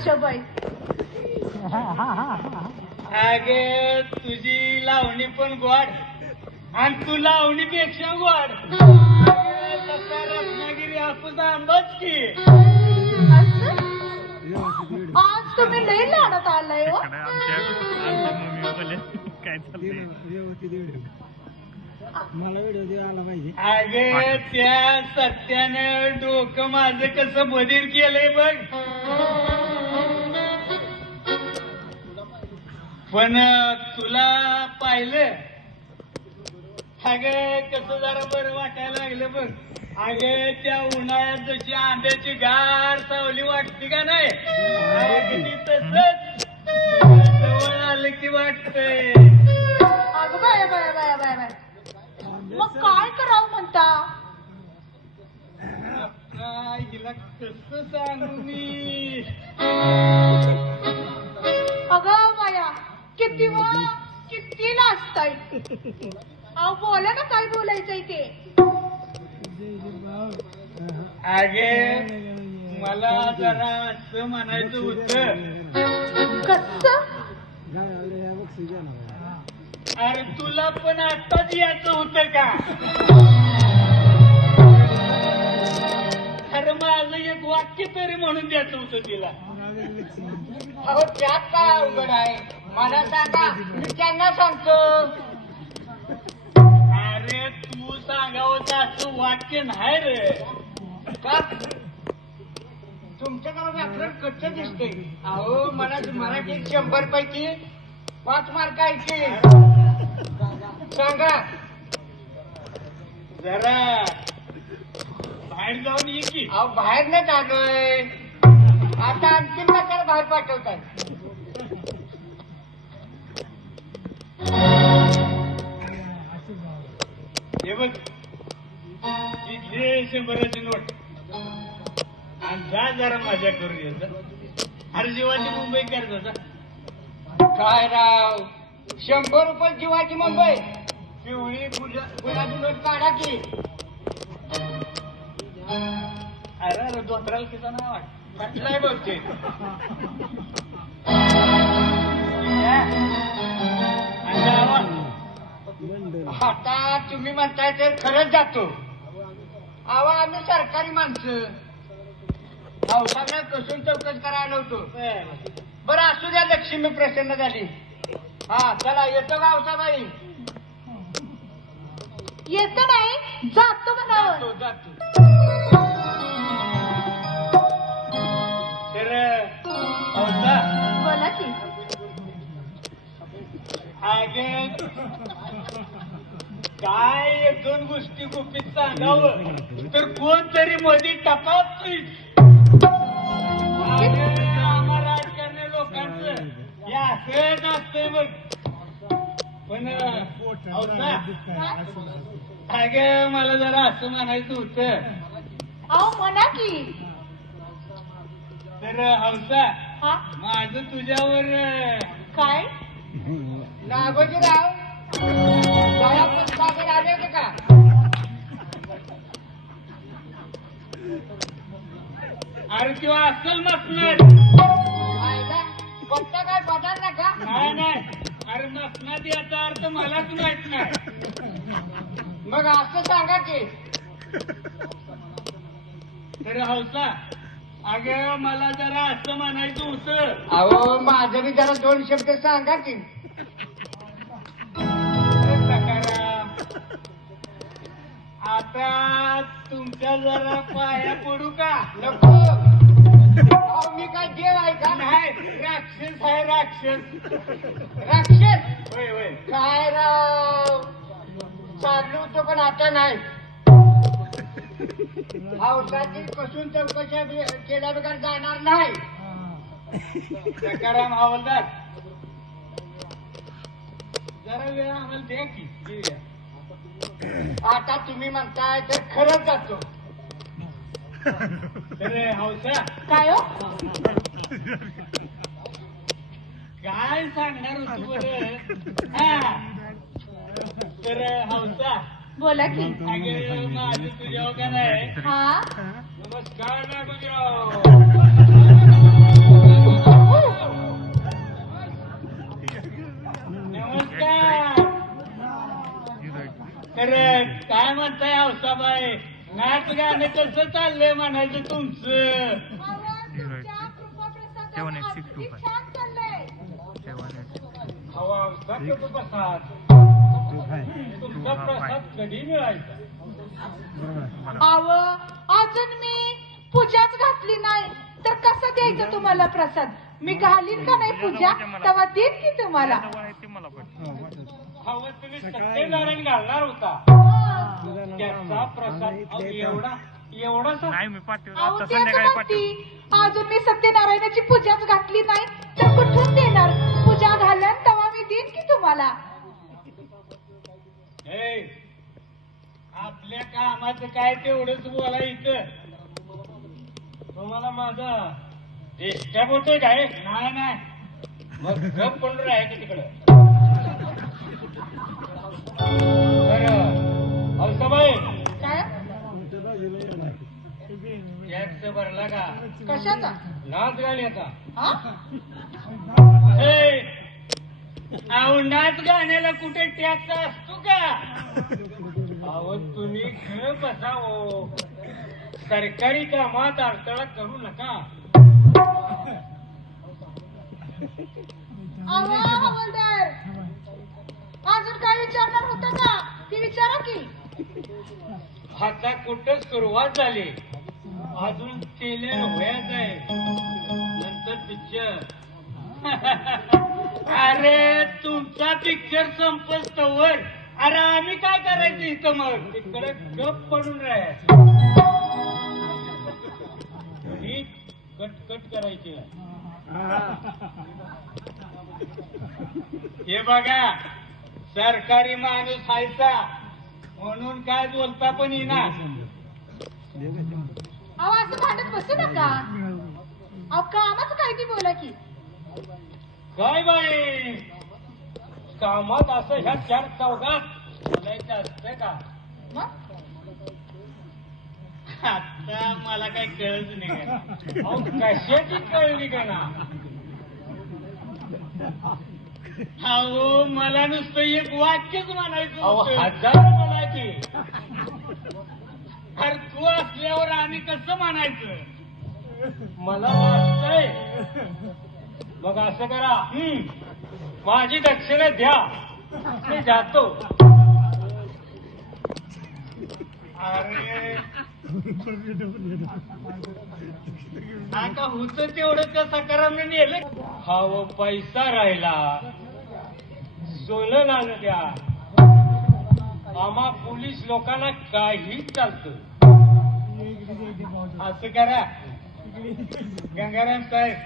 आशाबाई. अगे तुझी लावणी पण गोड आणि तू लावणीपेक्षा गोड. तसा रत्नागिरी हापूस आंबाच की. आज तुम्ही लई लाडत आलाय हो. काय चाललंय मला व्हिडिओ आला पाहिजे. अगे त्या सत्यानं डोकं माझं कसं बधीर केलंय बघ. पण तुला पाहिलं अगं कसं जरा बरं वाटायला लागलं बघ. अगे त्या उन्हाळ्यात जशी आंब्याची गार सावली वाटते का नाही अगदी तसंच जवळ आलं की वाटतंय. अगं bye bye bye bye bye. मग काय करावं म्हणता? काय हिला कसं सांगू मी. अगं बाया किती लाजताय. अहो बोला ना काय बोलायचंय ते. अगे मला जरा असं म्हणायचं होतं. कसं? अरे तुला पण आताच यायचं होतं का? अरे माझं एक वाक्य तरी म्हणून द्यायचं होतं तिला. अहो त्यात काय अवघड आहे मला सांगा मी त्यांना सांगतो. अरे तू सांगावं असं वाक्य नाही रे. का तुमच्याकडे व्याकरण कच्च दिसतंय. अहो मला मराठीत 100 पैकी 5 मार्क आहे की. सांगा जरा बाहेर जाऊन ये की. अहो बाहेर नाही आलोय आता आणखी प्रकार बाहेर पाठवतात. हे बघ इथले 100ची नोट आणि जा जरा मजा करू येत. अरे जीवाची मुंबई करत काय राव 100 रुपये जीवाची मुंबई. पिवळी गुलाबी नोट काढा की. अरे अरे धोत्राला किसा नाही वाट म्हटलंय बघते. आता तुम्ही म्हणताय तर खरंच जातो. अहो आम्ही सरकारी माणसं पावसाळ्यात कसून चौकश करायला होतो. बरं असू द्या लक्ष्मी प्रसन्न झाली. हा चला येतो का औसाबाई? येत नाही जातो म्हणावं. जातो. तर हौसा बोला की. अगे काय 1-2 गोष्टी गुपित सांगावं तर कोणतरी मध्ये टपापतोय. आम्हाला राजकारणी लोकांचं हे असंच असतंय बघ. पण हौसा अगे मला जरा असं म्हणायचं होतं. अहो म्हणा की. तर हौसा हा माझं तुझ्यावर काय? नागोजीराव गावात सागर आले होते का? अरे किंवा असल मसणार कोणता काय बदलला का? नाही. अरे मसनात याचा अर्थ मलाच माहित नाही. मग असं सांगा की. तर हौसा अगं मला जरा असं म्हणायचं होतं. अहो माझं बी जरा 2 शब्द सांगा की. सकाराम आता तुमच्या जरा पाया पडू का? नको. अहो मी काय देव आहे का? नाही राक्षस आहे राक्षस. राक्षस होय होय. काय राव चाललो होतो पण आता नाही. औषधाची कसून चौकशा केल्या बघा जाणार नाही. सकाराम हवालदार जरा वेळ आम्हाला द्या की. आता तुम्ही म्हणताय तर खरंच जातो. तर हौसा काय हो? काय सांगणार होतो बरं. हा तर हौसा बोला की. अगे माझं तुझ्यावर का नाही. हा नमस्कार नागोजीराव. म्हणताय हौसाबाई नाच गाणं कसं चाललंय म्हणायचं तुमचं तुमच्या कृपाप्रसादाने अगदी छान चाललंय. हवा सत्य प्रसाद तुमचा प्रसाद कधी मिळायचा अव अजून मी पूजाच घातली नाही तर कसं द्यायचं तुम्हाला प्रसाद? मी घालीन का नाही पूजा तेव्हा देईन की तुम्हाला. हवं तुम्ही सत्यनारायण घालणार होता त्याचा प्रसाद एवढासा अहो तेच म्हणती अजून मी सत्यनारायणाची पूजाच घातली नाही तर कुठून देणार? पूजा घालन तेव्हा मी देईन की तुम्हाला. आपल्या कामाचं काय तेवढंच बोलायचं. तुम्हाला माझा डिस्टर्ब होतोय काय? नाही मग गप कोण आहे की तिकडं हौसाबाई काय टॅक्स भरला का? कशाचा? नाच गाण्याचा. हा अहो नाच गाण्याला कुठे टॅक्स असतो का? अहो तुम्ही खेळ बसा हो सरकारी कामात अडथळा करू नका. अहो हवालदार अजून काय विचारणार होतं का? ती विचारा की. आता कुठं सुरुवात झाली अजून केले वयाच आहे नंतर पिक्चर. अरे तुमचा पिक्चर संपस्तवर अरे आम्ही काय करायचं इथं मग? तिकडे गप पडून राहायचं ही कट करायची. हे बघा सरकारी माणूस हायचा म्हणून काय बोलता पण येईना. अहो असं भांडत बसू नका. अहो कामाचं काय ती बोला की. काय बाई कामात असं ह्या चार चौघात बोलायचं असतं का? मग आता मला काही कळच नाही का. अहो कशाची कळली का ना? अहो मला नुसतं एक वाक्यच म्हणायचं अहो होतं. हजार बोलायची. अरे तू असल्यावर आम्ही कसं म्हणायचं? मला वाटतंय मग असं करा माझी दक्षिणा द्या मी जातो. अरे आता होत तेवढं कसं करा मी नेलं. हा व पैसा राहिला सोनं नाणं द्या. आम्हा पोलीस लोकांना काही चालतं. असं करा गंगाराम साहेब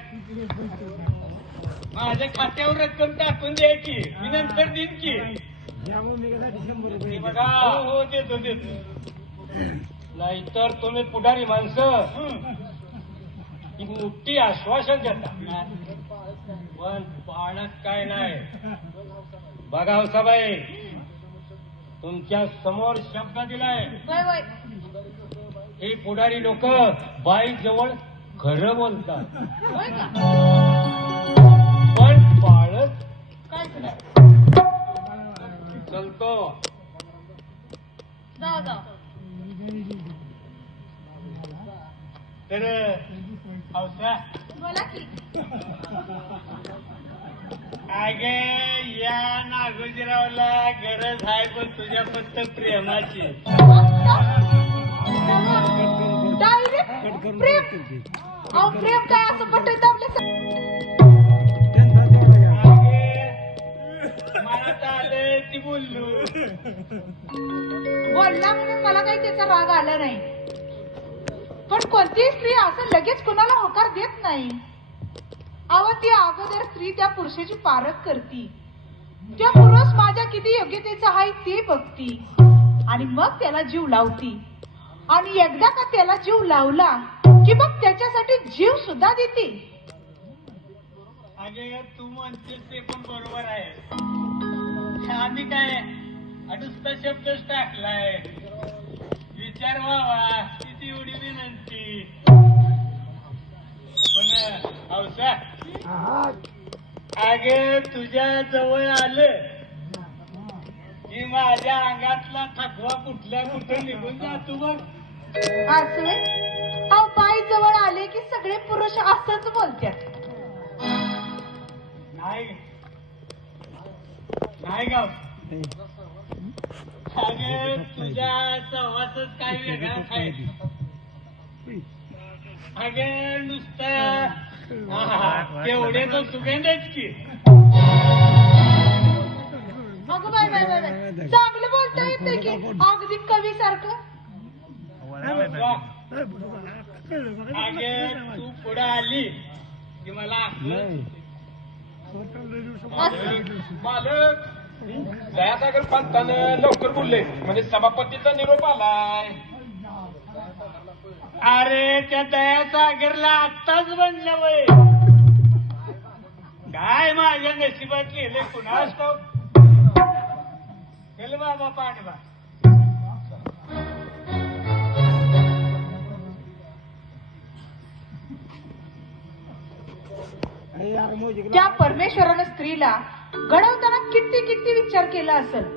माझ्या खात्यावर रक्कम टाकून द्यायची मी नंतर देईन की. या भूमिकेसाठी 100 हे रुपये. बघा हो देतो नाहीतर तुम्ही पुढारी माणसं ही मोठी आश्वासन देता पण पाळत काय नाही. बघा हौसाबाई तुमच्या समोर शब्द दिलाय. वय वय हे पुढारी लोक बाई जवळ खरं बोलतात होय का? पण पाळत काय नाही. चलतो. जाऊ जाऊ. तर हौसा बोला की. अगे या नागोजीरावला गरज आहे पण तुझ्या फक्त प्रेमाची. डायरेक्ट प्रेम. अहो प्रेम काय असं बटन दाबलं त्यांचा तेवढा घ्या. अगे मला तर आलंय ती बोललो. बोलला म्हणून मला काही त्याचा राग आला नाही. पण कोणतीही स्त्री असं लगेच कुणाला होकार देत नाही. अव ती अगोदर स्त्री त्या पुरुषाची पारख करती. त्या पुरुष माझ्या किती योग्यतेचा आहे ते बघती आणि मग त्याला जीव लावती. आणि एकदा का त्याला जीव लावला की मग त्याच्यासाठी जीव सुद्धा देते. अगे तू म्हणतेस ते पण बरोबर आहे. आम्ही काय नुसता शब्दच टाकलाय. विचार व्हावा किती एवढी विनंती. पण हौसा अगे तुझ्या जवळ आलं ही माझ्या अंगातला थकवा कुठल्या कुठं निघून जातो बघ. असं अहो बाई जवळ आले की सगळे पुरुष असंच बोलतात. नाही नाही गाव अगे तुझ्या सहवासच काय वेगळाच आहे. अगे नुसतं तेवढे तर सुगंधच की. अगं बाय बाय बाय बाय चांगलं बोलता येत की अगदी कवी सारखं. अगे तू पुढे आली की मला मालक दयासागर पंतानं लवकर बोलले म्हणजे सभापतीचा निरोप आलाय. अरे त्या दयासागरला आत्ताच बनलं वय. काय माझ्या नशिबात लिहिले कुणास ठाऊक. चल बाबा पांडवा. अरे यार मुझे त्या परमेश्वरानं स्त्रीला घडवताना किती किती विचार केला असेल.